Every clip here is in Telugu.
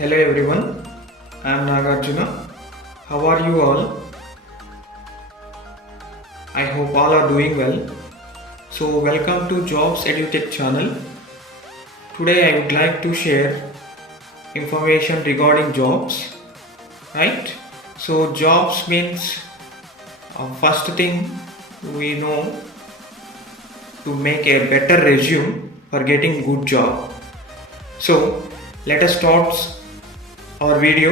Hello everyone, I am Nagarjuna. How are you all? I hope all are doing well. So welcome to Jobs EduTech channel. Today I would like to share information regarding jobs. Right? So jobs means first thing we know to make a better resume for getting good job. So let us start our video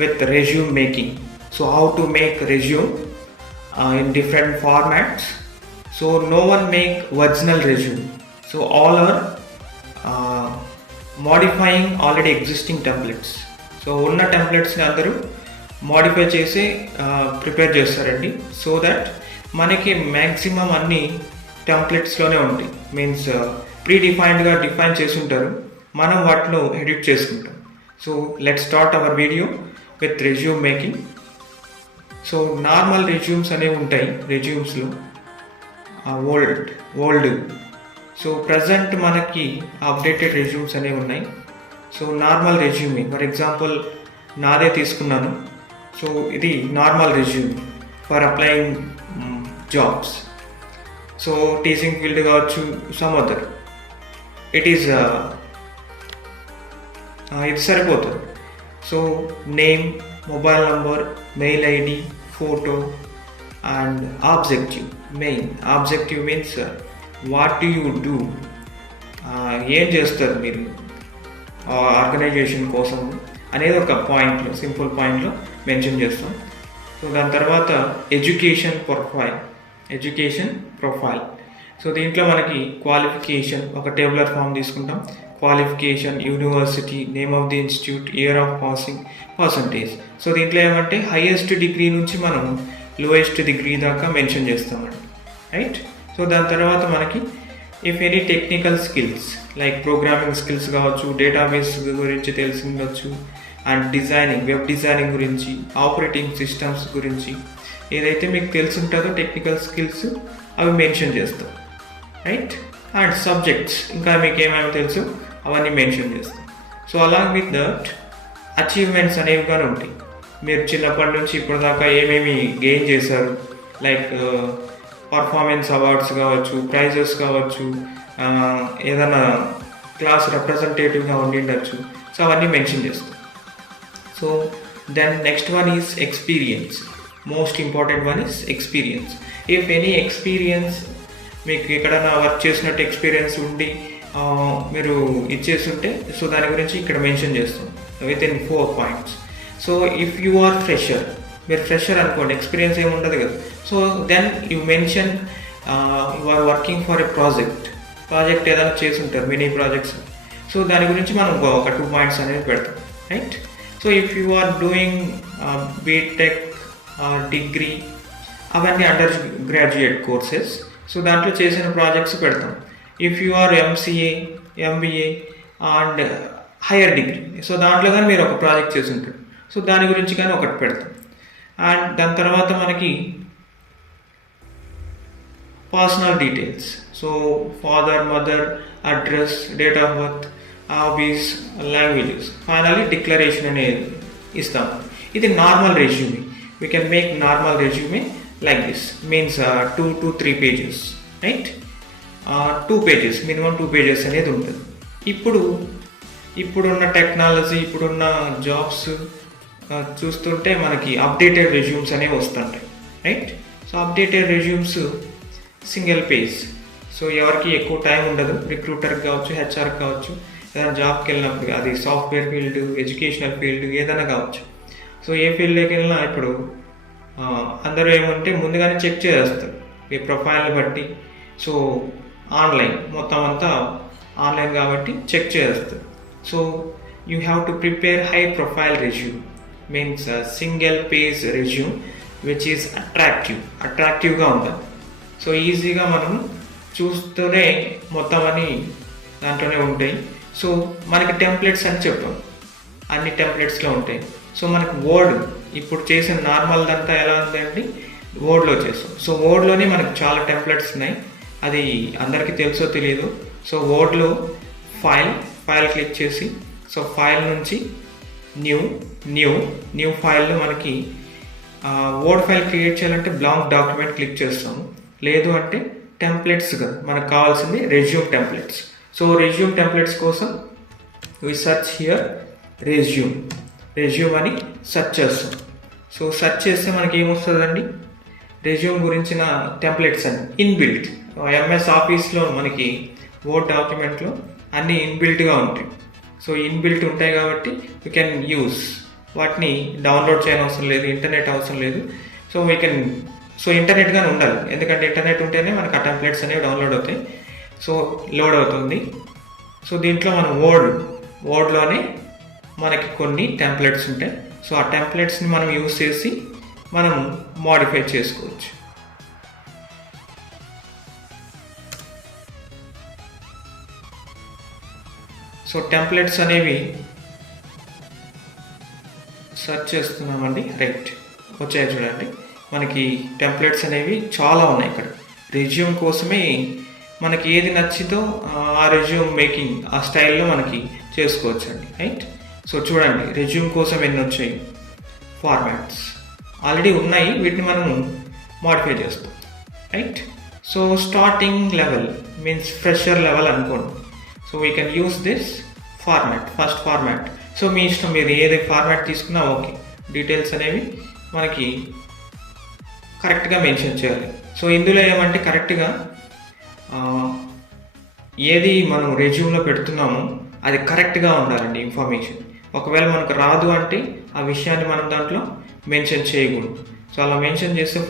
with resume making. So how to make resume in different formats. So no one make original resume. So all are modifying already existing templates. So ఉన్న టెంప్లెట్స్ని అందరూ మోడిఫై చేసి ప్రిపేర్ చేస్తారండి. సో దట్ మనకి మ్యాక్సిమం అన్ని టెంప్లెట్స్లోనే ఉంటాయి. మీన్స్ ప్రీ డిఫైన్డ్గా డిఫైన్ చేసి ఉంటారు, మనం వాటిలో ఎడిట్ చేసుకుంటాం. So let start our video with resume making. So normal resumes అనేవి ఉంటాయి రెజ్యూమ్స్లో, ఓల్డ్. సో ప్రజెంట్ మనకి అప్డేటెడ్ రెజ్యూమ్స్ అనేవి ఉన్నాయి. So normal resume, for example నాదే తీసుకున్నాను. సో ఇది normal resume for applying jobs. So teaching field కావచ్చు, సమ్ అదర్, ఇట్ ఈస్ ఇది సరిపోతుంది. So name, mobile number, mail ID, photo and objective. Main objective means what do you do, ఏం చేస్తారు మీరు ఆర్గనైజేషన్ కోసం అనేది ఒక పాయింట్లో, సింపుల్ పాయింట్లో మెన్షన్ చేస్తాం. సో దాని తర్వాత ఎడ్యుకేషన్ ప్రొఫైల్. సో దీంట్లో మనకి క్వాలిఫికేషన్, ఒక టేబులర్ ఫామ్ తీసుకుంటాం. Qualification, university, name of the institute, year of passing, percentage. So దీంట్లో ఏమంటే హైయెస్ట్ డిగ్రీ నుంచి మనం లోయెస్ట్ డిగ్రీ దాకా మెన్షన్ చేస్తామండి, రైట్. సో దాని తర్వాత మనకి if any technical skills like programming skills కావచ్చు, డేటాబేస్ గురించి తెలిసి ఉండొచ్చు, అండ్ డిజైనింగ్, వెబ్ డిజైనింగ్ గురించి, ఆపరేటింగ్ సిస్టమ్స్ గురించి ఏదైతే మీకు తెలిసి ఉంటుందో టెక్నికల్ స్కిల్స్ అవి మెన్షన్ చేస్తాం, రైట్. అండ్ సబ్జెక్ట్స్, ఇంకా మీకు ఏమేమి తెలుసు అవన్నీ మెన్షన్ చేస్తాం. So along with that achievements అనేవి కానీ ఉంటాయి. మీరు చిన్నప్పటి నుంచి ఇప్పటిదాకా ఏమేమి గెయిన్ చేశారు, లైక్ పర్ఫార్మెన్స్ అవార్డ్స్ కావచ్చు, ప్రైజెస్ కావచ్చు, ఏదైనా క్లాస్ రిప్రజెంటేటివ్గా ఉండిండొచ్చు. సో అవన్నీ మెన్షన్ చేస్తాం. So then next one is experience. Most important one is experience. If any experience, మీకు ఎక్కడైనా వర్క్ చేసినట్టు ఎక్స్పీరియన్స్ ఉండి మీరు ఇచ్చేస్తుంటే, సో దాని గురించి ఇక్కడ మెన్షన్ చేస్తాం within 4 points. So if you are fresher, మీరు ఫ్రెషర్ అనుకోండి, ఎక్స్పీరియన్స్ ఏమి ఉండదు కదా. So then you mention you are working for a project ఏదైనా చేసి ఉంటారు, మినీ ప్రాజెక్ట్స్. సో దాని గురించి మనం ఒక 2 పాయింట్స్ అనేది పెడతాం, right. So if you are doing BTech degree, అవన్నీ అండర్ గ్రాడ్యుయేట్ కోర్సెస్, సో దాంట్లో చేసిన ప్రాజెక్ట్స్ పెడతాం. If you are MCA, MBA and higher degree, so దాంట్లో కానీ మీరు ఒక ప్రాజెక్ట్ చేసి ఉంటారు, సో దాని గురించి కానీ ఒకటి పెడతాం. అండ్ దాని తర్వాత మనకి personal details. So father, mother, address, date of birth, hobbies, languages, finally declaration అనేది ఇస్తాం. ఇది normal resume. We can make normal resume like this. Means 2 to 3 pages, right. 2 pages, minimum 2 pages అనేది ఉంటుంది. ఇప్పుడున్న టెక్నాలజీ, ఇప్పుడున్న జాబ్స్ చూస్తుంటే మనకి అప్డేటెడ్ రెజ్యూమ్స్ అనేవి వస్తుంటాయి, right. So updated resumes single page. So ఎవరికి ఎక్కువ టైం ఉండదు, రిక్రూటర్కి కావచ్చు, హెచ్ఆర్కి కావచ్చు, ఏదైనా జాబ్కి వెళ్ళినప్పుడు, అది సాఫ్ట్వేర్ ఫీల్డ్, ఎడ్యుకేషనల్ ఫీల్డ్, ఏదైనా కావచ్చు. సో ఏ ఫీల్డ్లోకి వెళ్ళినా ఇప్పుడు అందరూ ఏమంటే ముందుగానే చెక్ చేస్తారు ఈ ప్రొఫైల్ని బట్టి. సో ఆన్లైన్, మొత్తం అంతా ఆన్లైన్ కాబట్టి చెక్ చేస్తారు. So you have to prepare high profile resume. Means single page resume which is అట్రాక్టివ్గా ఉంటుంది. సో ఈజీగా మనం చూస్తూనే మొత్తం అని దాంట్లోనే ఉంటాయి. సో మనకి టెంప్లెట్స్ అని చెప్పాం, అన్ని టెంప్లెట్స్లో ఉంటాయి. సో మనకి వర్డ్, ఇప్పుడు చేసిన నార్మల్ అంతా ఎలా ఉందండి, వర్డ్లో చేస్తాం. సో వర్డ్లోనే మనకు చాలా టెంప్లెట్స్ ఉన్నాయి, అది అందరికీ తెలుసో తెలియదు. సో వర్డ్లో ఫైల్ క్లిక్ చేసి సో ఫైల్ నుంచి న్యూ ఫైల్లో మనకి వర్డ్ ఫైల్ క్రియేట్ చేయాలంటే బ్లాంక్ డాక్యుమెంట్ క్లిక్ చేస్తాము. లేదు అంటే టెంప్లెట్స్ కదా మనకు కావాల్సింది resume templates. So resume templates కోసం వి సర్చ్ హియర్ రెజ్యూమ్ అని సెర్చ్ చేస్తాం. సో సెర్చ్ చేస్తే మనకి ఏమొస్తుందండి, రెజ్యూమ్ గురించిన టెంప్లెట్స్ అని ఇన్బిల్ట్. ఎంఎస్ ఆఫీస్లో మనకి వర్డ్ డాక్యుమెంట్లో అన్నీ ఇన్బిల్ట్గా ఉంటాయి. సో ఇన్బిల్ట్ ఉంటాయి కాబట్టి వీ కెన్ యూస్, వాటిని డౌన్లోడ్ చేయని అవసరం లేదు, ఇంటర్నెట్ అవసరం లేదు. సో ఇంటర్నెట్గానే ఉండాలి, ఎందుకంటే ఇంటర్నెట్ ఉంటేనే మనకు ఆ టెంప్లెట్స్ అనేవి డౌన్లోడ్ అవుతాయి. సో లోడ్ అవుతుంది. సో దీంట్లో మనం వర్డ్లోనే మనకి కొన్ని టెంప్లెట్స్ ఉంటాయి. సో ఆ టెంప్లెట్స్ని మనం యూస్ చేసి మనం మోడిఫై చేసుకోవచ్చు. సో టెంప్లెట్స్ అనేవి సెర్చ్ చేస్తున్నామండి. రైట్, వచ్చాయి చూడండి. మనకి టెంప్లెట్స్ అనేవి చాలా ఉన్నాయి ఇక్కడ. రెజ్యూమ్ కోసమే మనకి ఏది నచ్చితో ఆ రెజ్యూమ్ మేకింగ్ ఆ స్టైల్లో మనకి చేసుకోవచ్చు అండి. రైట్, సో చూడండి రెజ్యూమ్ కోసం ఎన్ని వచ్చాయి ఫార్మాట్స్ ఆల్రెడీ ఉన్నాయి, వీటిని మనం మోడిఫై చేస్తాం. Right, so starting level means fresher level అనుకోండి. So we can use this first format. So మీ ఇష్టం, మీరు ఏది ఫార్మాట్ తీసుకున్నా ఓకే. డీటెయిల్స్ అనేవి మనకి కరెక్ట్గా మెన్షన్ చేయాలి. సో ఇందులో ఏమంటే కరెక్ట్గా ఏది మనం రెజ్యూమ్లో పెడుతున్నామో అది కరెక్ట్గా ఉండాలండి ఇన్ఫర్మేషన్. ఒకవేళ మనకు రాదు అంటే ఆ విషయాన్ని మనం దాంట్లో మెన్షన్ చేయకూడదు. సో అలా మెన్షన్ చేస్తే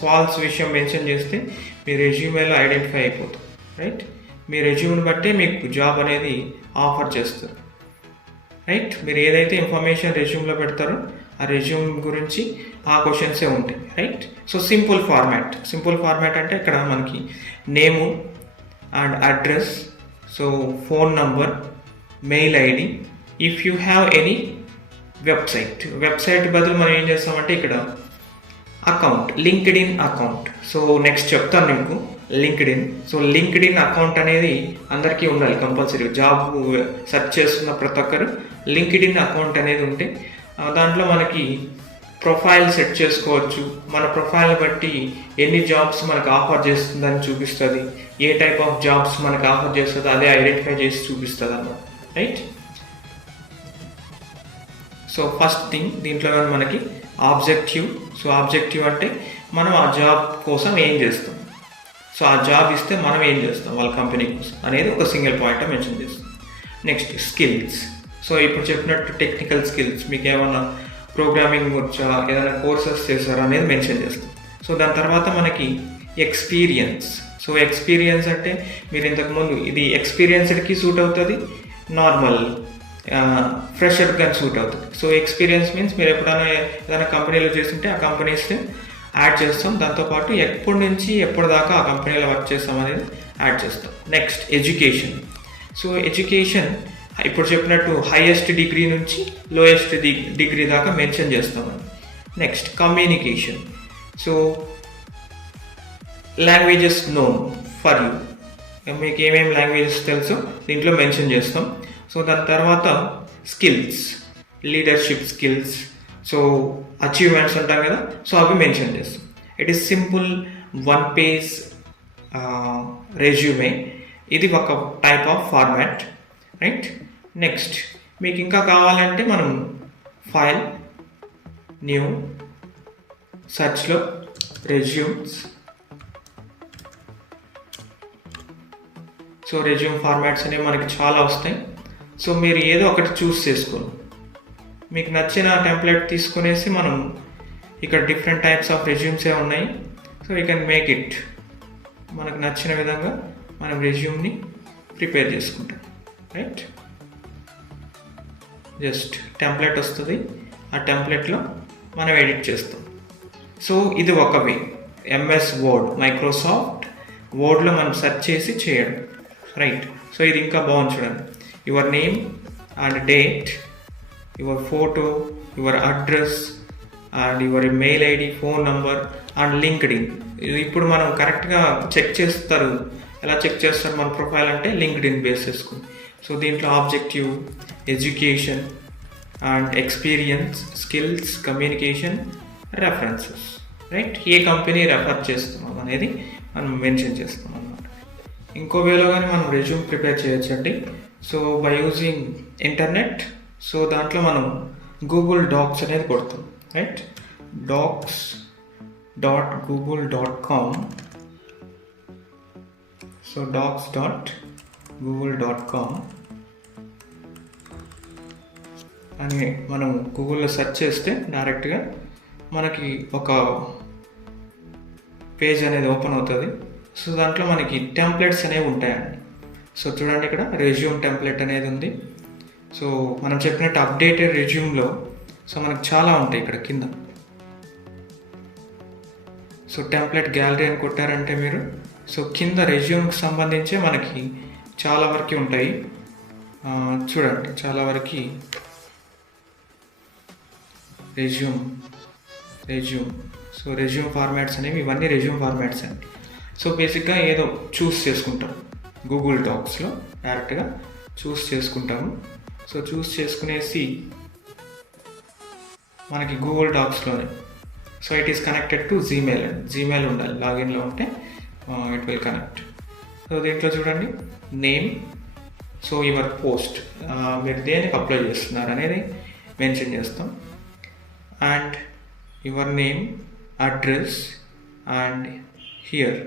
ఫాల్స్ విషయం మెన్షన్ చేస్తే మీ రెజ్యూమేలో ఐడెంటిఫై అయిపోతుంది. రైట్, మీ రెజ్యూమ్ని బట్టే మీకు జాబ్ అనేది ఆఫర్ చేస్తారు. రైట్, మీరు ఏదైతే ఇన్ఫర్మేషన్ రెజ్యూమ్లో పెడతారో ఆ రెజ్యూమ్ గురించి ఆ క్వశ్చన్సే ఉంటాయి. రైట్, సో సింపుల్ ఫార్మాట్ అంటే ఇక్కడ మనకి name and address, so phone number, mail ID. If you have any website బదులు మనం ఏం చేస్తామంటే ఇక్కడ account, LinkedIn account. So next చెప్తాను మీకు లింక్డ్ఇన్. సో లింక్డ్ఇన్ అకౌంట్ అనేది అందరికీ ఉండాలి కంపల్సరీ. జాబ్ సెర్చ్ చేస్తున్న ప్రతి ఒక్కరు లింక్డ్ఇన్ అకౌంట్ అనేది ఉంటే దాంట్లో మనకి ప్రొఫైల్ సెట్ చేసుకోవచ్చు. మన ప్రొఫైల్ బట్టి ఎన్ని జాబ్స్ మనకు ఆఫర్ చేస్తుందని చూపిస్తుంది, ఏ టైప్ ఆఫ్ జాబ్స్ మనకు ఆఫర్ చేస్తుందో అదే ఐడెంటిఫై చేసి చూపిస్తుంది అన్నమాట. రైట్, సో ఫస్ట్ థింగ్ దీంట్లో మనకి ఆబ్జెక్టివ్. సో ఆబ్జెక్టివ్ అంటే మనం ఆ జాబ్ కోసం ఏం చేస్తాం, సో ఆ జాబ్ ఇస్తే మనం ఏం చేస్తాం వాళ్ళ కంపెనీ కోసం అనేది ఒక సింగిల్ పాయింట్ మెన్షన్ చేస్తాం. Next skills. సో ఇప్పుడు చెప్పినట్టు టెక్నికల్ స్కిల్స్, మీకు ఏమైనా ప్రోగ్రామింగ్ వచ్చా, ఏదైనా కోర్సెస్ చేస్తారా అనేది మెన్షన్ చేస్తాం. సో దాని తర్వాత మనకి ఎక్స్పీరియన్స్. సో ఎక్స్పీరియన్స్ అంటే మీరు ఇంతకుముందు ఇది ఎక్స్పీరియన్స్డ్కి సూట్ అవుతుంది, నార్మల్ ఫ్రెషర్ కానీ సూట్ అవుతుంది. సో ఎక్స్పీరియన్స్ మీన్స్ మీరు ఎప్పుడైనా ఏదైనా కంపెనీలో చేస్తుంటే ఆ కంపెనీస్ యాడ్ చేస్తాం. దాంతోపాటు ఎప్పటి నుంచి ఎప్పటి దాకా ఆ కంపెనీలో వర్క్ చేస్తాం అనేది యాడ్ చేస్తాం. Next education. సో ఎడ్యుకేషన్ ఇప్పుడు చెప్పినట్టు హైయెస్ట్ డిగ్రీ నుంచి లోయెస్ట్ డిగ్రీ దాకా మెన్షన్ చేస్తామని. Next communication. So languages known for you, మీకు ఏమేమి లాంగ్వేజెస్ తెలుసో దీంట్లో మెన్షన్ చేస్తాం. సో దాని తర్వాత skills, leadership skills, so achievements అంటాం కదా, సో అవి మెన్షన్ చేస్తాం. It is simple 1 page resume. ఇది ఒక type of format. Right, next మీకు ఇంకా కావాలంటే మనం ఫైల్, న్యూ, సర్చ్లో రెజ్యూమ్స్. సో రెజ్యూమ్ ఫార్మాట్స్ అనేవి మనకి చాలా వస్తాయి. సో మీరు ఏదో ఒకటి చూస్ చేసుకోండి, మీకు నచ్చిన టెంప్లెట్ తీసుకునేసి మనం ఇక్కడ డిఫరెంట్ టైప్స్ ఆఫ్ రెజ్యూమ్సే ఉన్నాయి. So you can make it, మనకు నచ్చిన విధంగా మనం రెజ్యూమ్ని ప్రిపేర్ చేసుకుంటాం. రైట్, జస్ట్ టెంప్లెట్ వస్తుంది, ఆ టెంప్లెట్లో మనం ఎడిట్ చేస్తాం. సో ఇది ఒక వే. ఎంఎస్ వర్డ్, మైక్రోసాఫ్ట్ వర్డ్లో మనం సెర్చ్ చేసి చేయడం. రైట్, సో ఇది ఇంకా బాగుంది చూడండి. Your name and date, your photo, your address and your mail ID, phone number and LinkedIn. ఇప్పుడు మనం కరెక్ట్గా చెక్ చేస్తారు. ఎలా చెక్ చేస్తారు మన ప్రొఫైల్ అంటే లింక్డ్ఇన్ బేస్ చేసుకుని. సో దీంట్లో objective, education and experience, skills, communication, references, right? A company refer చేస్తున్నాం అనేది మనం మెన్షన్ చేస్తాం అన్నమాట. ఇంకో వేలో కానీ మనం రెజ్యూమ్ ప్రిపేర్ చేయొచ్చండి. So by using internet, so దాంట్లో మనం గూగుల్ డాక్స్ అనేది కొడతాం, రైట్? docs.google.com. సో docs.google.com అని మనం గూగుల్లో సెర్చ్ చేస్తే డైరెక్ట్గా మనకి ఒక పేజ్ అనేది ఓపెన్ అవుతుంది. సో దాంట్లో మనకి టెంప్లెట్స్ అనేవి ఉంటాయండి. సో చూడండి, ఇక్కడ రెజ్యూమ్ టెంప్లెట్ అనేది ఉంది. సో మనం చెప్పినట్టు అప్డేటెడ్ రెజ్యూమ్లో సో మనకు చాలా ఉంటాయి ఇక్కడ కింద. సో టెంప్లెట్ గ్యాలరీ అని కొట్టారంటే మీరు, సో కింద రెజ్యూమ్కి సంబంధించి మనకి చాలా వరకు ఉంటాయి. చూడండి, చాలా వరకు రెజ్యూమ్. సో రెజ్యూమ్ ఫార్మాట్స్ అనేవి ఇవన్నీ రెజ్యూమ్ ఫార్మాట్స్ అండి. సో బేసిక్గా ఏదో చూస్ చేసుకుంటాం గూగుల్ డాక్స్లో, డైరెక్ట్గా చూస్ చేసుకుంటాము. సో చూస్ చేసుకునేసి మనకి గూగుల్ డాక్స్లోనే, so it is connected to Gmail అండి. జీమెయిల్ ఉండాలి, లాగిన్లో ఉంటే ఇట్ విల్ కనెక్ట్. సో దీంట్లో చూడండి, నేమ్, సో యువర్ పోస్ట్, మీరు దేనికి అప్లై చేస్తున్నారు అనేది మెన్షన్ చేస్తాం. And your name, address, and here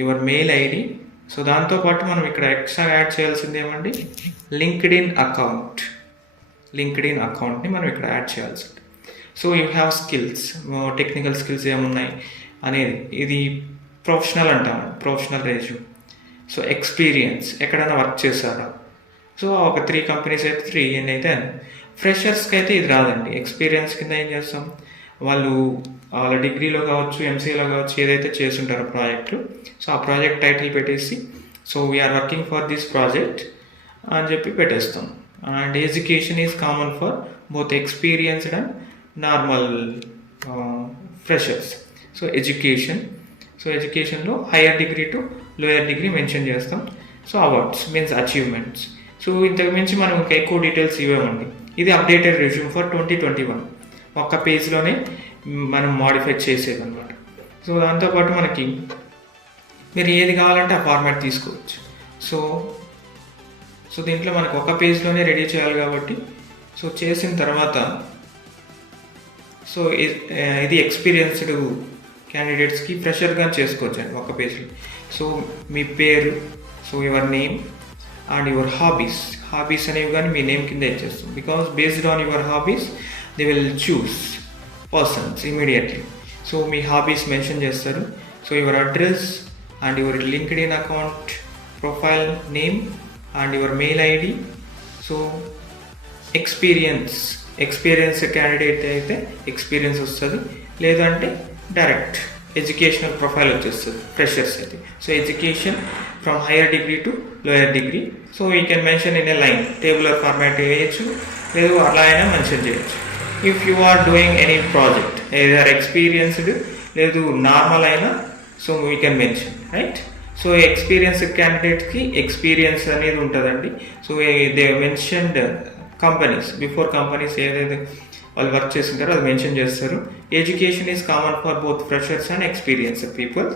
your mail ID. So దాంతోపాటు మనం ఇక్కడ ఎక్స్ట్రా యాడ్ చేయాల్సింది ఏమండి, లింక్డ్ఇన్ అకౌంట్ని మనం ఇక్కడ యాడ్ చేయాల్సింది. So you have skills, technical skills ఏమున్నాయి అనేది, ఇది ప్రొఫెషనల్ అంటాం, ప్రొఫెషనల్ రెజ్యూమ్. సో ఎక్స్పీరియన్స్, ఎక్కడైనా వర్క్ చేశారా, సో ఒక 3 కంపెనీస్ అయితే 3 అయితే. ఫ్రెషర్స్కి అయితే ఇది రాదండి. ఎక్స్పీరియన్స్ కింద ఏం చేస్తాం, వాళ్ళు వాళ్ళ డిగ్రీలో కావచ్చు, ఎంసీఏలో కావచ్చు, ఏదైతే చేస్తుంటారో ప్రాజెక్టు, సో ఆ ప్రాజెక్ట్ టైటిల్ పెట్టేసి so we're working for this project అని చెప్పి పెట్టేస్తాం. And education is common for both experienced and normal freshers. So ఎడ్యుకేషన్లో higher degree to lower degree mention చేస్తాం. So awards means achievements. So ఇంతకు మించి మనం ఇంకా ఎక్కువ డీటెయిల్స్ ఇవ్వమండి. ఇది అప్డేటెడ్ రెజ్యూమ్ ఫర్ 2021, ఒక్క పేజ్లోనే మనం మాడిఫై చేసేది అనమాట. సో దాంతోపాటు మనకి మీరు ఏది కావాలంటే ఆ ఫార్మాట్ తీసుకోవచ్చు. సో దీంట్లో మనకు ఒక పేజ్లోనే రెడీ చేయాలి కాబట్టి, సో చేసిన తర్వాత సో ఇది ఎక్స్పీరియన్స్డ్ క్యాండిడేట్స్కి ఫ్రెషర్గా చేసుకోవచ్చు అండి ఒక పేజ్లో. సో మీ పేరు, so your name and your hobbies అనేవి కానీ మీ నేమ్ కింద ఇచ్చేస్తాం. Because based on your hobbies they will choose persons immediately. So మీ హాబీస్ మెన్షన్ చేస్తారు. So your address and your LinkedIn account profile name and your mail ID. So experience candidate అయితే ఎక్స్పీరియన్స్ వస్తుంది, లేదంటే డైరెక్ట్ ఎడ్యుకేషనల్ ప్రొఫైల్ వచ్చేస్తుంది ఫ్రెషర్స్ అయితే. So education from higher degree to lower degree. So you can mention in a line, tabular format వేయచ్చు, లేదు అలా అయినా మెన్షన్ చేయొచ్చు. If you are doing any project either experienced లేదు నార్మల్ అయినా, so we can mention, right? So experience క్యాండిడేట్కి ఎక్స్పీరియన్స్ అనేది ఉంటుందండి. So they mentioned companies, before companies ఏదైతే వాళ్ళు వర్క్ చేస్తుంటారో అది మెన్షన్ చేస్తారు. Education is common for both freshers and experienced people.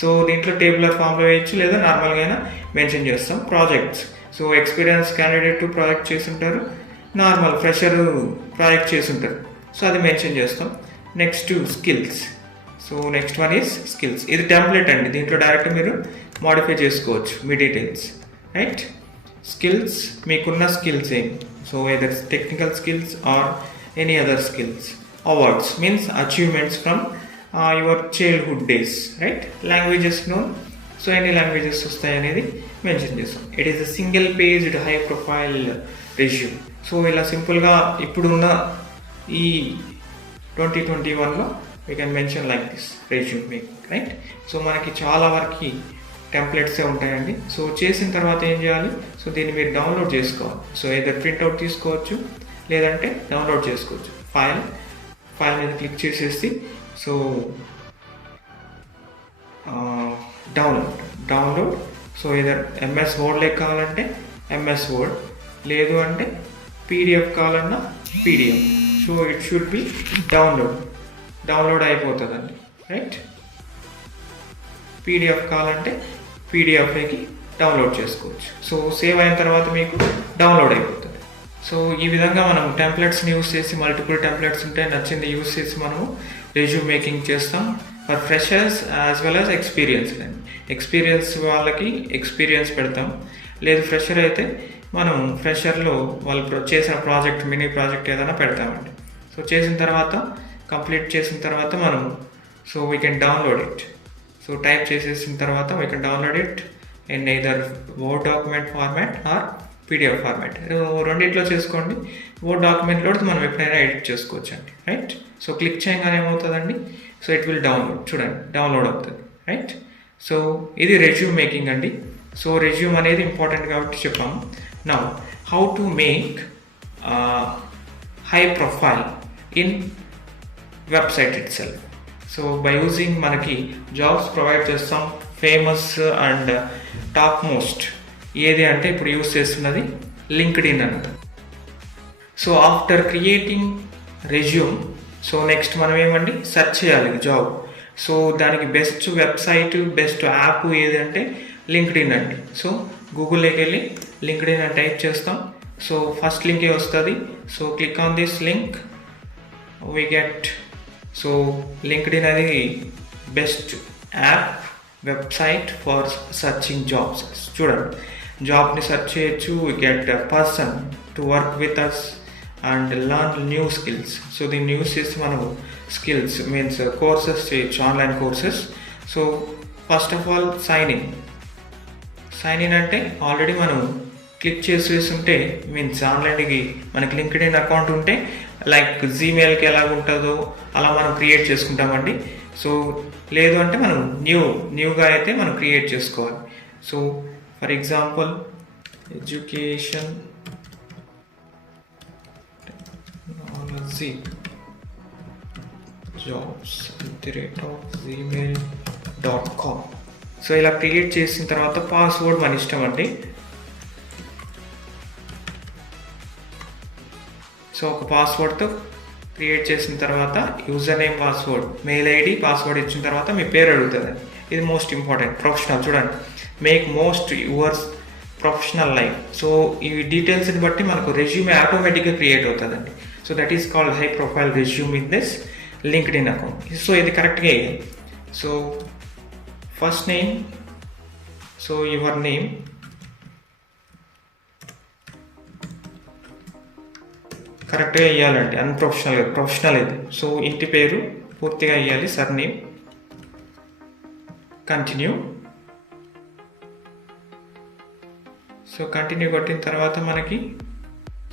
So దీంట్లో టేబులర్ ఫామ్లో వేయచ్చు, లేదా నార్మల్గా అయినా మెన్షన్ చేస్తాం. Projects, so experience candidate project చేస్తుంటారు, నార్మల్ ఫ్రెషర్ ప్రాజెక్ట్ చేస్తుంటారు, సో అది మెన్షన్ చేస్తాం. Next skills. So next one is skills. ఇది టెంప్లెట్ అండి, దీంట్లో డైరెక్ట్ మీరు మాడిఫై చేసుకోవచ్చు మీ డీటెయిల్స్, రైట్? స్కిల్స్, మీకున్న స్కిల్స్ ఏం, so either technical skills or any other skills. Awards means achievements from your childhood days, right? Languages known, so ఎన్ని లాంగ్వేజెస్ వస్తాయి అనేది మెన్షన్ చేస్తాం. It is a single phased high profile resume. So ఇలా సింపుల్గా ఇప్పుడున్న ఈ 2021లో we can mention like this resume మీకు, రైట్? సో మనకి చాలా వరకు టెంప్లెట్సే ఉంటాయండి. సో చేసిన తర్వాత ఏం చేయాలి, సో దీన్ని మీరు డౌన్లోడ్ చేసుకోవాలి. సో ఏదైనా ప్రింట్అవుట్ తీసుకోవచ్చు, లేదంటే డౌన్లోడ్ చేసుకోవచ్చు. ఫైల్ మీద క్లిక్ చేసేసి సో డౌన్లోడ్. సో ఏదైనా ఎంఎస్ వర్డ్ లేక కావాలంటే ఎంఎస్ వర్డ్, లేదు అంటే పీడిఎఫ్ కావాలన్నా PDF. So it should be download అయిపోతుందండి, రైట్. పీడిఎఫ్ కావాలంటే పీడిఎఫ్లోకి డౌన్లోడ్ చేసుకోవచ్చు. సో సేవ్ అయిన తర్వాత మీకు డౌన్లోడ్ అయిపోతుంది. సో ఈ విధంగా మనం టెంప్లెట్స్ని యూస్ చేసి, మల్టిపుల్ టెంప్లెట్స్ ఉంటే నచ్చింది యూస్ చేసి మనము రెజ్యూమ్ మేకింగ్ చేస్తాం for freshers as well as experience వాళ్ళకి ఎక్స్పీరియన్స్ పెడతాం. లేదు ఫ్రెషర్ అయితే మనం ఫ్రెషర్లో వాళ్ళు చేసిన ప్రాజెక్ట్, మినీ ప్రాజెక్ట్ ఏదైనా పెడతామండి. సో చేసిన తర్వాత, కంప్లీట్ చేసిన తర్వాత మనం so we can download it. So type చేసేసిన తర్వాత we can download it in either word document format or PDF format. రెండింటిలో చేసుకోండి. వర్డ్ డాక్యుమెంట్లో మనం ఎప్పుడైనా ఎడిట్ చేసుకోవచ్చు అండి, రైట్. సో క్లిక్ చేయగానే ఏమవుతుందండి, సో ఇట్ విల్ డౌన్లోడ్. చూడండి, డౌన్లోడ్ అవుతుంది, రైట్. సో ఇది రెజ్యూమ్ మేకింగ్ అండి. సో రెజ్యూమ్ అనేది ఇంపార్టెంట్ కాబట్టి చెప్పాము. Now how to make high profile in website it self. So by using మనకి జాబ్స్ ప్రొవైడ్ చేస్తాం. ఫేమస్ అండ్ టాప్ మోస్ట్ ఏది అంటే ఇప్పుడు యూస్ చేస్తున్నది లింక్డ్ఇన్ అంట. So after creating resume, so next మనం ఏమండి సెర్చ్ చేయాలి జాబ్. సో దానికి బెస్ట్ వెబ్సైట్, బెస్ట్ యాప్ ఏదంటే లింక్డ్ఇన్ అండి. సో గూగుల్లోకి వెళ్ళి లింక్డ్ఇన్ అని టైప్ చేస్తాం. సో ఫస్ట్ లింకే వస్తుంది. So click on this link, we get. So LinkedIn అనేది best app, website for searching jobs. చూడండి, జాబ్ని సెర్చ్ చేయొచ్చు, get person to work with us and learn new skills. So దీన్ని యూస్ చేసి మనం స్కిల్స్ మీన్స్ కోర్సెస్ చేయొచ్చు, online courses. So first of all sign in అంటే ఆల్రెడీ మనం క్లిక్ చేసేస్తుంటే మీన్స్ ఆన్లైన్కి మనకి లింక్డ్ఇన్ అకౌంట్ ఉంటే లైక్ జీమెయిల్కి ఎలాగ ఉంటుందో అలా మనం క్రియేట్ చేసుకుంటామండి. సో లేదు అంటే మనం న్యూగా అయితే మనం క్రియేట్ చేసుకోవాలి. So for example education technology jobs@gmail.com. So ఇలా క్రియేట్ చేసిన తర్వాత పాస్వర్డ్ మన ఇష్టం అండి. సో ఒక పాస్వర్డ్తో క్రియేట్ చేసిన తర్వాత user name, password, mail ID, password ఇచ్చిన తర్వాత మీ పేరు అడుగుతుంది. ఇది మోస్ట్ ఇంపార్టెంట్. ప్రొఫెషనల్ చూడండి, make most yours professional life. So ఈ డీటెయిల్స్ని బట్టి మనకు రెజ్యూమే ఆటోమేటిక్గా క్రియేట్ అవుతుందండి. So that is called high profile resume in this LinkedIn account. So ఇది కరెక్ట్గా వేయాలి. So first name, so your name, కరెక్ట్గా వేయాలండి, ప్రొఫెషనల్ ఇది. సో ఇంటి పేరు పూర్తిగా వేయాలి, సర్నేమ్, కంటిన్యూ. సో కంటిన్యూ కొట్టిన తర్వాత మనకి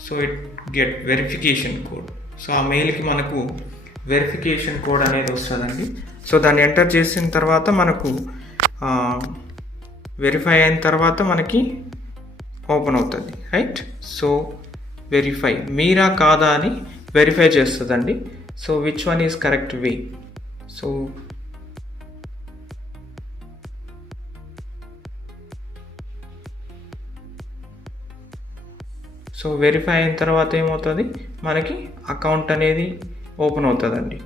so it get verification code. So ఆ మెయిల్కి మనకు వెరిఫికేషన్ కోడ్ అనేది వస్తుందండి. సో దాన్ని ఎంటర్ చేసిన తర్వాత మనకు వెరిఫై అయిన తర్వాత మనకి ఓపెన్ అవుతుంది, రైట్. సో వెరిఫై మీరా కాదా అని వెరిఫై చేస్తుందండి. So which one is correct way. So verify అయిన తర్వాత ఏమవుతుంది, మనకి అకౌంట్ అనేది ఓపెన్ అవుతుందండి.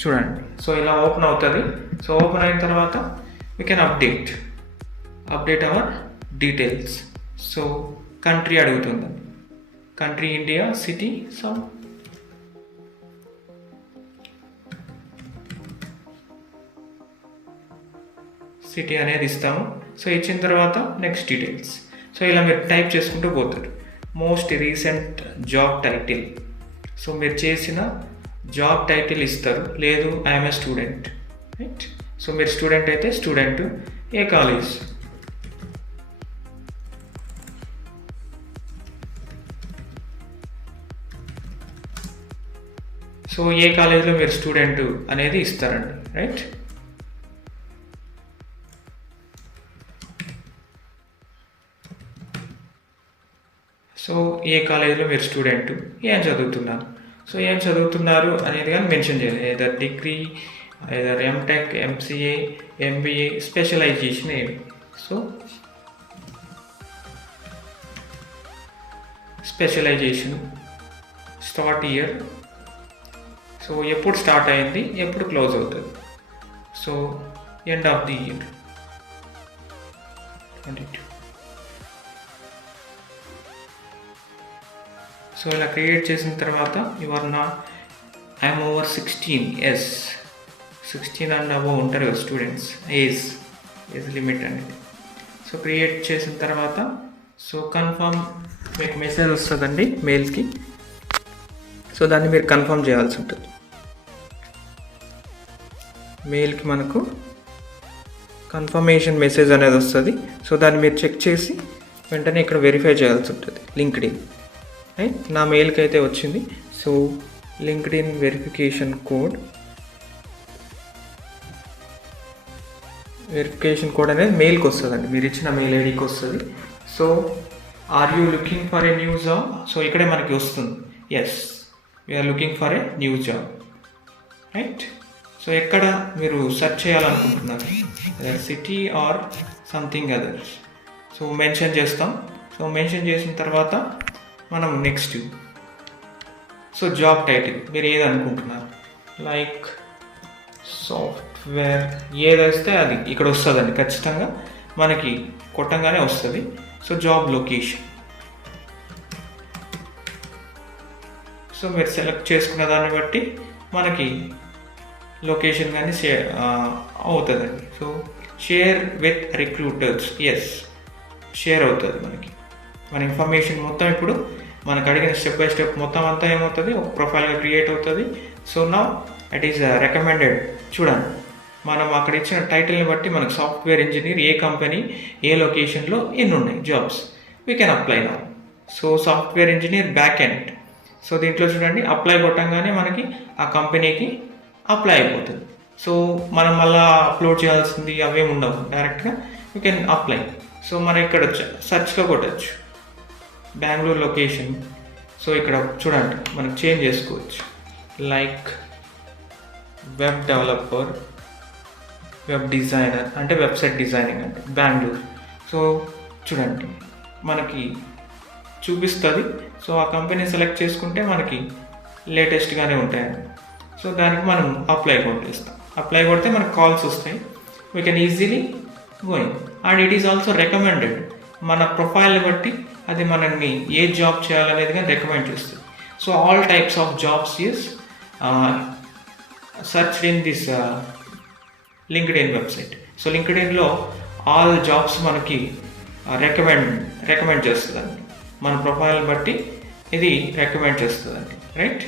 చూడండి, సో ఇలా ఓపెన్ అవుతుంది. సో ఓపెన్ అయిన తర్వాత we can update our details. So country అడుగుతుందండి, country India, city so city అనేది ఇస్తాము. సో ఇచ్చిన తర్వాత నెక్స్ట్ డీటెయిల్స్. సో ఇలా మీరు టైప్ చేసుకుంటూ పోతారు. Most recent job title, so మీరు చేసిన జాబ్ టైటిల్ ఇస్తారు. లేదు I'm a student, right. So మీరు స్టూడెంట్ అయితే స్టూడెంట్, ఏ కాలేజ్, సో ఏ కాలేజ్లో మీరు స్టూడెంట్ అనేది ఇస్తారండి, రైట్. సో ఏ కాలేజీలో మీరు స్టూడెంట్, ఏం చదువుతున్నారు, సో ఏం చదువుతున్నారు అనేది కానీ మెన్షన్ చేయాలి. Either degree, either MTech, MCA, MBA, specialization ఏమి. So specialization, start year, so ఎప్పుడు స్టార్ట్ అయింది, ఎప్పుడు క్లోజ్ అవుతుంది, so end of the year 22. So ఇలా క్రియేట్ చేసిన తర్వాత ఇవన్న I'm over 16, yes 16 and above ఉంటారు కదా స్టూడెంట్స్, ఏజ్ లిమిట్ అనేది. సో క్రియేట్ చేసిన తర్వాత సో కన్ఫర్మ్ మీకు మెసేజ్ వస్తుందండి మెయిల్కి. సో దాన్ని మీరు కన్ఫర్మ్ చేయాల్సి ఉంటుంది. మెయిల్కి మనకు కన్ఫర్మేషన్ మెసేజ్ అనేది వస్తుంది. సో దాన్ని మీరు చెక్ చేసి వెంటనే ఇక్కడ వెరిఫై చేయాల్సి ఉంటుంది లింక్డ్ఇన్. రైట్, నా మెయిల్కి అయితే వచ్చింది. సో లింక్డ్ఇన్ వెరిఫికేషన్ కోడ్ అనేది మెయిల్కి వస్తుందండి, మీరు ఇచ్చిన మెయిల్ ఐడికి వస్తుంది. So are you looking for a new job, so ఇక్కడే మనకి వస్తుంది, yes we're looking for a new job. Right, so ఎక్కడ మీరు సెర్చ్ చేయాలనుకుంటున్నారు, city or something others, so mention చేస్తాం. సో మెన్షన్ చేసిన తర్వాత మనం నెక్స్ట్, సో జాబ్ టైటిల్ మీరు ఏది అనుకుంటున్నారు, లైక్ సాఫ్ట్వేర్ ఏదైతే అది ఇక్కడ వస్తుందండి, ఖచ్చితంగా మనకి కొట్టంగానే వస్తుంది. సో జాబ్ లొకేషన్, సో మీరు సెలెక్ట్ చేసుకున్న దాన్ని బట్టి మనకి లొకేషన్ కానీ షేర్ అవుతుందండి. So share with recruiters, yes share అవుతుంది మనకి మన ఇన్ఫర్మేషన్ మొత్తం. ఇప్పుడు మనకు అడిగిన స్టెప్ బై స్టెప్ మొత్తం అంతా ఏమవుతుంది, ఒక ప్రొఫైల్గా క్రియేట్ అవుతుంది. So now it is recommended. చూడండి, మనం అక్కడ ఇచ్చిన టైటిల్ని బట్టి మనకు సాఫ్ట్వేర్ ఇంజనీర్ ఏ కంపెనీ ఏ లొకేషన్లో ఎన్ని ఉన్నాయి jobs, we can apply now. So software engineer back end, so దీంట్లో చూడండి అప్లై కొట్టంగానే మనకి ఆ కంపెనీకి అప్లై అయిపోతుంది. సో మనం మళ్ళీ అప్లోడ్ చేయాల్సింది అవేమి ఉండవు, డైరెక్ట్గా యూ కెన్ అప్లై. సో మనం ఇక్కడ సర్చ్గా కొట్టచ్చు బెంగళూరు లొకేషన్. సో ఇక్కడ చూడండి మనకు చేంజ్ చేసుకోవచ్చు, like web developer, web designer అంటే వెబ్సైట్ డిజైనింగ్ అంటే బెంగళూరు. సో చూడండి మనకి చూపిస్తుంది. సో ఆ కంపెనీ సెలెక్ట్ చేసుకుంటే మనకి లేటెస్ట్గానే ఉంటాయండి. సో దానికి మనం అప్లై కొట్టేస్తాం. అప్లై కొడితే మనకు కాల్స్ వస్తాయి, we can easily going. And it is also recommended, మన ప్రొఫైల్ని బట్టి అది మనల్ని ఏ జాబ్ చేయాలనేది కానీ రికమెండ్ చేస్తుంది. So all types of jobs is searched in this LinkedIn website. So లింక్డ్ఇన్లో ఆల్ జాబ్స్ మనకి రికమెండ్ చేస్తుందండి, మన ప్రొఫైల్ని బట్టి ఇది రికమెండ్ చేస్తుందండి. రైట్,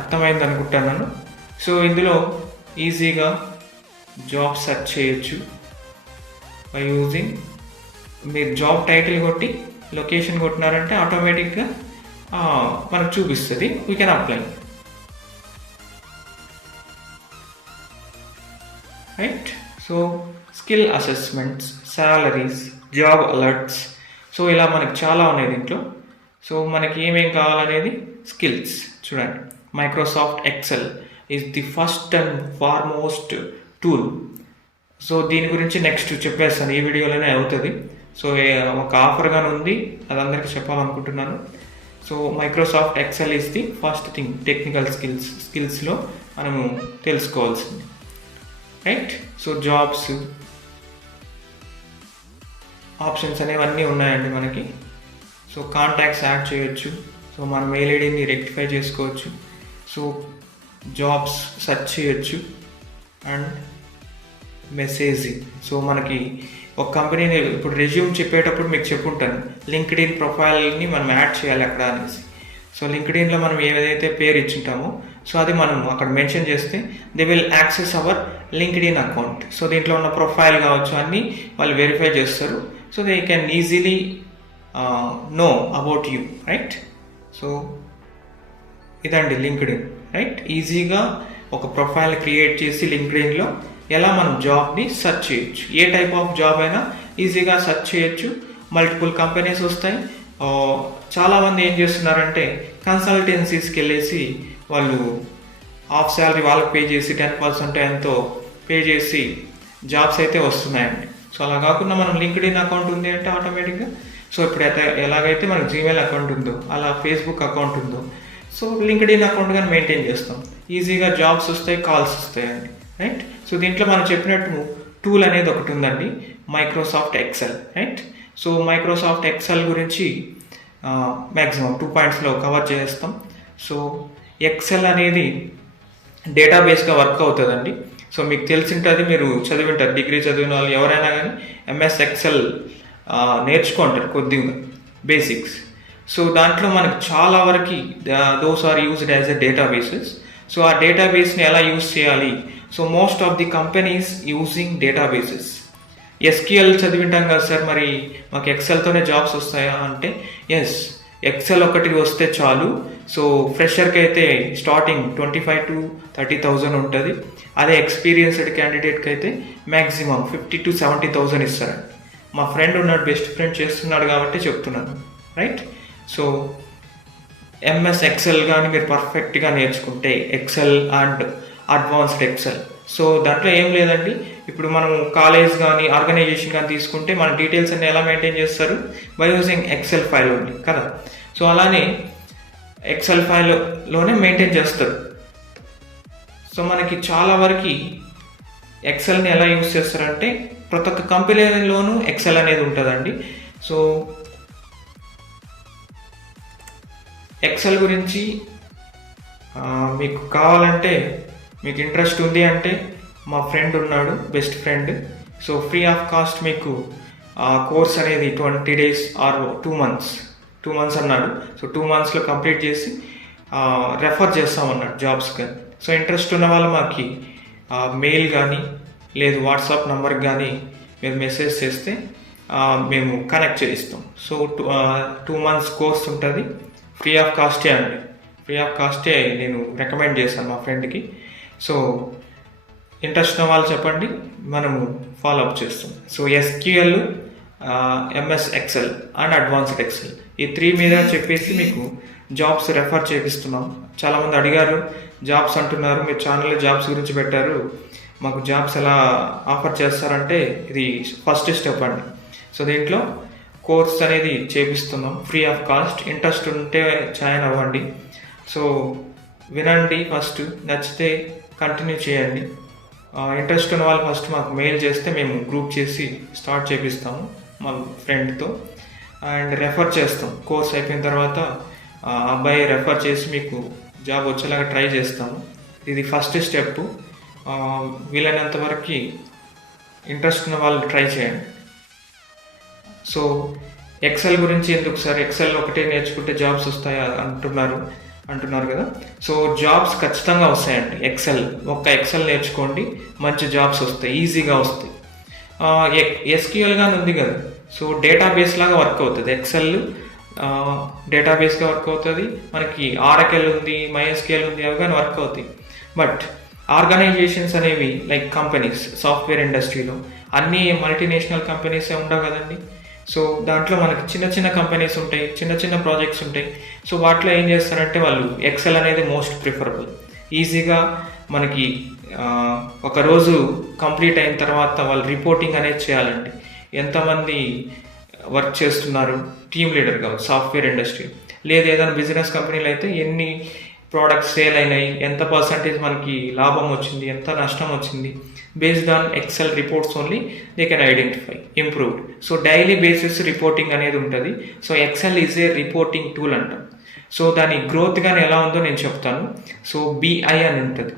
అర్థమైంది అనుకుంటున్నాను. సో ఇందులో ఈజీగా జాబ్ సెర్చ్ చేయొచ్చు బై యూజింగ్, మీరు జాబ్ టైటిల్ కొట్టి లొకేషన్ కొట్టినారంటే ఆటోమేటిక్గా మనకు చూపిస్తుంది, we can apply. Right, so skill assessments, salaries, job alerts, so ఇలా మనకి చాలా ఉన్నాయి దీంట్లో. సో మనకి ఏమేం కావాలనేది స్కిల్స్ చూడండి. Microsoft Excel is the first and foremost tool. So దీని గురించి నెక్స్ట్ చెప్పేస్తాను, ఈ వీడియోలోనే అవుతుంది. సో ఒక ఆఫర్గానే ఉంది, అది అందరికీ చెప్పాలనుకుంటున్నాను. So Microsoft Excel is the first thing, technical స్కిల్స్లో మనము తెలుసుకోవాల్సింది. రైట్, సో జాబ్స్ ఆప్షన్స్ అనేవి అన్నీ ఉన్నాయండి మనకి. సో కాంటాక్ట్స్ యాడ్ చేయొచ్చు, సో మన మెయిల్ ఐడిని రెక్టిఫై చేసుకోవచ్చు, సో జాబ్స్ సెర్చ్ చేయొచ్చు అండ్ మెసేజింగ్. సో మనకి ఒక కంపెనీని ఇప్పుడు రెజ్యూమ్ చెప్పేటప్పుడు మీకు చెప్పుంటాను, లింక్డ్ఇన్ ప్రొఫైల్ని మనం యాడ్ చేయాలి అక్కడ అనేసి. సో లింక్డ్ఇన్లో మనం ఏదైతే పేరు ఇచ్చింటామో సో అది మనం అక్కడ మెన్షన్ చేస్తే they will access our LinkedIn account. So దీంట్లో ఉన్న ప్రొఫైల్ కావచ్చు అన్నీ వాళ్ళు వెరిఫై చేస్తారు. So they can easily know about you. Right, so ఇదండి లింక్డ్ఇన్. రైట్, ఈజీగా ఒక ప్రొఫైల్ క్రియేట్ చేసి లింక్డ్ఇన్లో ఎలా మనం జాబ్ని సెర్చ్ చేయొచ్చు, ఏ టైప్ ఆఫ్ జాబ్ అయినా ఈజీగా సెర్చ్ చేయొచ్చు. మల్టిపుల్ కంపెనీస్ వస్తాయి. చాలామంది ఏం చేస్తున్నారంటే కన్సల్టెన్సీస్కి వెళ్ళేసి వాళ్ళు హాఫ్ శాలరీ వాళ్ళకి పే చేసి 10% ఎంతో పే చేసి జాబ్స్ అయితే వస్తున్నాయండి. సో అలా కాకుండా మనం లింక్డ్ఇన్ అకౌంట్ ఉంది అంటే ఆటోమేటిక్గా సో ఇప్పుడు ఎలాగైతే మనకు జీమెయిల్ అకౌంట్ ఉందో అలా ఫేస్బుక్ అకౌంట్ ఉందో, సో లింక్డ్ఇన్ అకౌంట్ కానీ మెయింటైన్ చేస్తాం. ఈజీగా జాబ్స్ వస్తాయి, కాల్స్ వస్తాయండి, రైట్. సో దీంట్లో మనం చెప్పినట్టు టూల్ అనేది ఒకటి ఉందండి, Microsoft Excel, right. So Microsoft XL గురించి మ్యాక్సిమం 2 పాయింట్స్లో కవర్ చేస్తాం. సో ఎక్సెల్ అనేది డేటాబేస్గా వర్క్ అవుతుందండి. సో మీకు తెలిసింటుంది, మీరు చదివింటారు, డిగ్రీ చదివిన వాళ్ళు ఎవరైనా కానీ ఎంఎస్ ఎక్సెల్ నేర్చుకుంటారు కొద్దిగా బేసిక్స్. సో దాంట్లో మనకు చాలా వరకు those are used as a databases. So ఆ డేటాబేస్ని ఎలా యూజ్ చేయాలి? So most of the companies using databases. SQL చదివింటాం కదా సార్, మరి మాకు ఎక్సెల్తోనే జాబ్స్ వస్తాయా అంటే, ఎస్, ఎక్సెల్ ఒకటి వస్తే చాలు. సో ఫ్రెషర్కి అయితే స్టార్టింగ్ 25,000 to 30,000 ఉంటుంది. అదే ఎక్స్పీరియన్స్డ్ క్యాండిడేట్కి అయితే మ్యాక్సిమం 50,000 to 70,000 ఇస్తారండి. మా ఫ్రెండ్ ఉన్నాడు, బెస్ట్ ఫ్రెండ్ చేస్తున్నాడు కాబట్టి చెప్తున్నాను, రైట్. సో ఎంఎస్ ఎక్సెల్ కానీ మీరు పర్ఫెక్ట్గా నేర్చుకుంటే, Excel and advanced Excel, so దాంట్లో ఏం లేదండి. ఇప్పుడు మనం కాలేజ్ కానీ ఆర్గనైజేషన్ కానీ తీసుకుంటే మన డీటెయిల్స్ అన్ని ఎలా మెయింటైన్ చేస్తారు? బై యూజింగ్ ఎక్సెల్ ఫైల్ ఉంది కదా. సో అలానే ఎక్సెల్ ఫైల్లోనే మెయింటైన్ చేస్తారు. సో మనకి చాలా వరకు ఎక్సెల్ని ఎలా యూజ్ చేస్తారంటే, ప్రతి ఒక్క కంపెనీలోనూ ఎక్సెల్ అనేది ఉంటుందండి. సో ఎక్సెల్ గురించి మీకు కావాలంటే, మీకు ఇంట్రెస్ట్ ఉంది అంటే, మా ఫ్రెండ్ ఉన్నాడు, best friend. So free of cost మీకు కోర్స్ అనేది 20 days ఆర్ 2 months అన్నాడు. సో 2 monthsలో కంప్లీట్ చేసి రెఫర్ చేస్తామన్నాడు జాబ్స్ కానీ. సో ఇంట్రెస్ట్ ఉన్న వాళ్ళు మాకు మెయిల్ కానీ లేదు వాట్సాప్ నెంబర్కి కానీ మీరు మెసేజ్ చేస్తే మేము కనెక్ట్ చేయిస్తాం. సో 2 months కోర్స్ ఉంటుంది, ఫ్రీ ఆఫ్ కాస్టే అండి. ఫ్రీ ఆఫ్ కాస్టే నేను రికమెండ్ చేశాను మా ఫ్రెండ్కి. సో ఇంట్రెస్ట్ ఉన్న వాళ్ళు చెప్పండి, మనము ఫాలో అప్ చేస్తాం. So SQL, MS Excel and advanced XL, ఈ 3 మీద చెప్పేసి మీకు జాబ్స్ రెఫర్ చేపిస్తున్నాం. చాలామంది అడిగారు, జాబ్స్ అంటున్నారు, మీరు ఛానల్లో జాబ్స్ గురించి పెట్టారు, మాకు జాబ్స్ ఎలా ఆఫర్ చేస్తారంటే, ఇది ఫస్ట్ స్టెప్ అండి. సో దీంట్లో కోర్స్ అనేది చేపిస్తున్నాం ఫ్రీ ఆఫ్ కాస్ట్. ఇంట్రెస్ట్ ఉంటే జాయిన్ అవ్వండి. సో వినండి, ఫస్ట్ నచ్చితే కంటిన్యూ చేయండి. ఇంట్రెస్ట్ ఉన్న వాళ్ళు ఫస్ట్ మాకు మెయిల్ చేస్తే మేము గ్రూప్ చేసి స్టార్ట్ చేపిస్తాము మా ఫ్రెండ్తో, అండ్ రెఫర్ చేస్తాం. కోర్స్ అయిపోయిన తర్వాత అబ్బాయి రెఫర్ చేసి మీకు జాబ్ వచ్చేలాగా ట్రై చేస్తాము. ఇది ఫస్ట్ స్టెప్. వీలైనంత వరకు ఇంట్రెస్ట్ ఉన్న వాళ్ళు ట్రై చేయండి. సో ఎక్సెల్ గురించి ఎందుకు సార్, ఎక్సెల్ ఒకటే నేర్చుకుంటే జాబ్స్ వస్తాయా అంటున్నారు కదా. సో జాబ్స్ ఖచ్చితంగా వస్తాయండి. ఒక్క ఎక్సెల్ నేర్చుకోండి, మంచి జాబ్స్ వస్తాయి, ఈజీగా వస్తాయి. ఎస్క్యూఎల్ కానీ ఉంది కదా, సో డేటాబేస్ లాగా వర్క్ అవుతుంది. ఎక్సెల్ డేటాబేస్గా వర్క్ అవుతుంది. మనకి ఆర్ఎక్ఎల్ ఉంది, మైఎస్క్యూఎల్ ఉంది, అవి కానీ వర్క్ అవుతాయి. బట్ ఆర్గనైజేషన్స్ అనేవి లైక్ కంపెనీస్, సాఫ్ట్వేర్ ఇండస్ట్రీలో అన్నీ మల్టీనేషనల్ కంపెనీసే ఉండవు కదండి. సో దాంట్లో మనకి చిన్న చిన్న కంపెనీస్ ఉంటాయి, చిన్న చిన్న ప్రాజెక్ట్స్ ఉంటాయి. సో వాటిలో ఏం చేస్తారంటే వాళ్ళు ఎక్సెల్ అనేది మోస్ట్ ప్రిఫరబుల్. ఈజీగా మనకి ఒక రోజు కంప్లీట్ అయిన తర్వాత వాళ్ళు రిపోర్టింగ్ అనేది చేయాలండి. ఎంతమంది వర్క్ చేస్తున్నారు, టీమ్ లీడర్ కావచ్చు సాఫ్ట్వేర్ ఇండస్ట్రీ, లేదు ఏదైనా బిజినెస్ కంపెనీలు అయితే ఎన్ని ప్రోడక్ట్స్ సేల్ అయినాయి, ఎంత పర్సంటేజ్ మనకి లాభం వచ్చింది, ఎంత నష్టం వచ్చింది, based on Excel reports only they can identify improved. So daily basis reporting అనేది ఉంటుంది. So Excel is a reporting tool అంటాం. సో దాని గ్రోత్ కానీ ఎలా ఉందో నేను చెప్తాను. సో BI అని ఉంటుంది,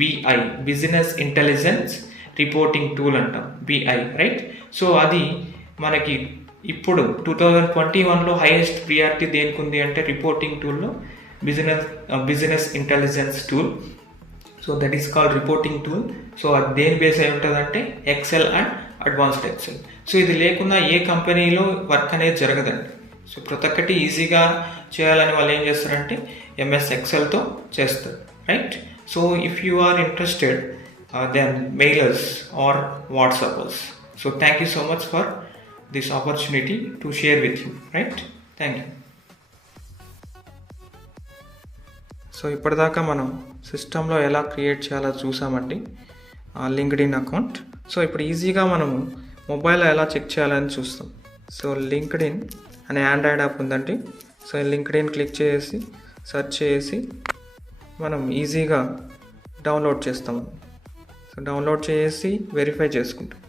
BI business intelligence reporting tool అంటాం, BI, రైట్. సో అది మనకి ఇప్పుడు 2021లో హైయెస్ట్ ప్రియారిటీ దేనికి ఉంది అంటే రిపోర్టింగ్ టూల్లో business intelligence tool. So that is called reporting tool. So అది దేని బేస్ అయి ఉంటుందంటే Excel and advanced Excel. So ఇది లేకుండా ఏ కంపెనీలో వర్క్ అనేది జరగదండి. సో ప్రతి ఒక్కటి ఈజీగా చేయాలని వాళ్ళు ఏం చేస్తారంటే ఎంఎస్ ఎక్సెల్తో చేస్తారు, right. So if you are interested then mailers or WhatsAppers. So thank you so much for this opportunity to share with you, right. Thank you. So ఇప్పటిదాకా మనం సిస్టంలో ఎలా క్రియేట్ చేయాలో చూసామండి లింక్డ్ఇన్ అకౌంట్. సో ఇప్పుడు ఈజీగా మనము మొబైల్లో ఎలా చెక్ చేయాలని చూస్తాం. సో లింక్డ్ఇన్ అనే ఆండ్రాయిడ్ యాప్ ఉందండి. సో లింక్డ్ఇన్ క్లిక్ చేసి సెర్చ్ చేసి మనం ఈజీగా డౌన్లోడ్ చేస్తాము. సో డౌన్లోడ్ చేసి వెరిఫై చేసుకుంటాం.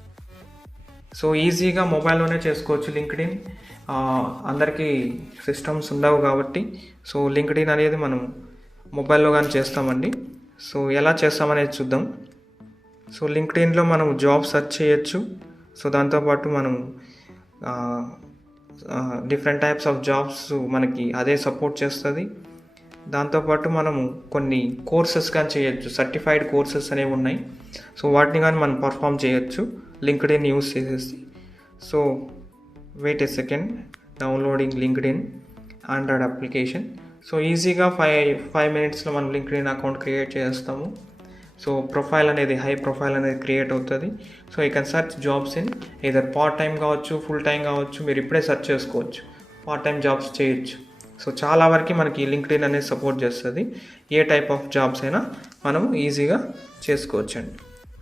సో ఈజీగా మొబైల్లోనే చేసుకోవచ్చు లింక్డ్ఇన్. అందరికీ సిస్టమ్స్ ఉండవు కాబట్టి సో లింక్డ్ఇన్ అనేది మనం మొబైల్లో కానీ చేస్తామండి. సో ఎలా చేస్తామనేది చూద్దాం. సో లింక్డ్ఇన్లో మనం జాబ్ సెర్చ్ చేయొచ్చు. సో దాంతోపాటు మనం డిఫరెంట్ టైప్స్ ఆఫ్ జాబ్స్ మనకి అదే సపోర్ట్ చేస్తుంది. దాంతోపాటు మనము కొన్ని కోర్సెస్ కానీ చేయొచ్చు. సర్టిఫైడ్ కోర్సెస్ అనేవి ఉన్నాయి. సో వాటిని కానీ మనం పర్ఫామ్ చేయొచ్చు లింక్డ్ఇన్ యూస్ చేసేసి. So wait a second, downloading LinkedIn Android application. So ఈజీగా 5 మినిట్స్లో మనం లింక్డ్ఇన్ అకౌంట్ క్రియేట్ చేస్తాము. సో ప్రొఫైల్ అనేది హై ప్రొఫైల్ అనేది క్రియేట్ అవుతుంది. So you can search jobs in either part time కావచ్చు, ఫుల్ టైం కావచ్చు. మీరు ఇప్పుడే సెర్చ్ చేసుకోవచ్చు, పార్ట్ టైం జాబ్స్ చేయొచ్చు. సో చాలా వరకు మనకి లింక్డ్ఇన్ అనేది సపోర్ట్ చేస్తుంది. ఏ టైప్ ఆఫ్ జాబ్స్ అయినా మనం ఈజీగా చేసుకోవచ్చు అండి,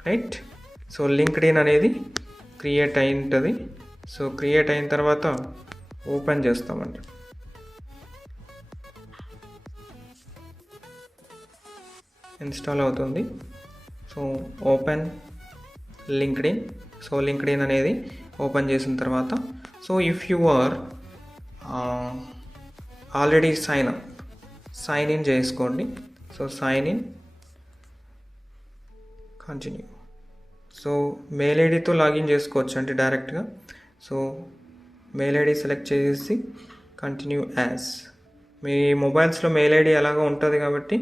రైట్. సో లింక్డ్ఇన్ అనేది క్రియేట్ అయి ఉంటుంది. సో క్రియేట్ అయిన తర్వాత ఓపెన్ చేస్తామండి. ఇన్స్టాల్ అవుతుంది. So open LinkedIn. So LinkedIn అనేది ఓపెన్ చేసిన తర్వాత so if you are already sign in చేసుకోండి. So sign in, continue. So mail ఐడితో లాగిన్ చేసుకోవచ్చు అంటే డైరెక్ట్గా. సో మెయిల్ ఐడి సెలెక్ట్ చేసి కంటిన్యూ యాజ్. మీ మొబైల్స్లో మెయిల్ ఐడి అలాగా ఉంటుంది కాబట్టి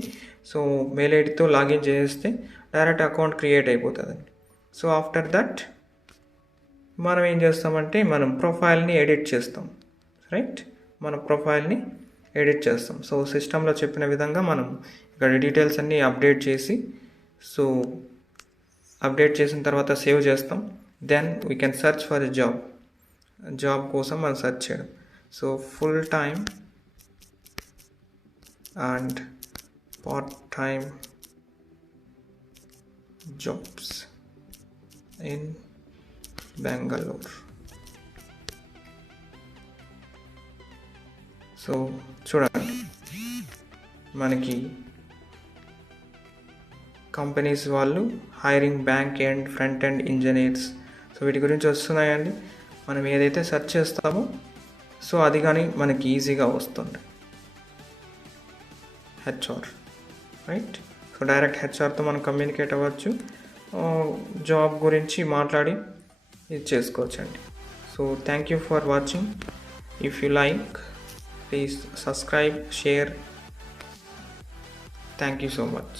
సో మెయిల్ ఐడితో లాగిన్ చేస్తే డైరెక్ట్ అకౌంట్ క్రియేట్ అయిపోతుందండి. సో ఆఫ్టర్ దట్ మనం ఏం చేస్తామంటే మనం ప్రొఫైల్ని ఎడిట్ చేస్తాం, రైట్. మన ప్రొఫైల్ని ఎడిట్ చేస్తాం. సో సిస్టంలో చెప్పిన విధంగా మనం ఇక్కడ డీటెయిల్స్ అన్నీ అప్డేట్ చేసి సో అప్డేట్ చేసిన తర్వాత సేవ్ చేస్తాం. Then we can search for a job కోసం మనం సెర్చ్ చేయడం. So full time and part time jobs in Bengaluru. So చూడండి, మనకి కంపెనీస్ వాళ్ళు hiring bank and front end engineers so వీటి గురించి వస్తున్నాయండి. మనం ఏదైతే సెర్చ్ చేస్తామో సో అది కానీ మనకి ఈజీగా వస్తుంది. HR, right. సో డైరెక్ట్ హెచ్ఆర్తో మనం కమ్యూనికేట్ అవ్వచ్చు, జాబ్ గురించి మాట్లాడి ఇది చేసుకోవచ్చండి. So thank you for watching. If you like, please subscribe, share. Thank you so much.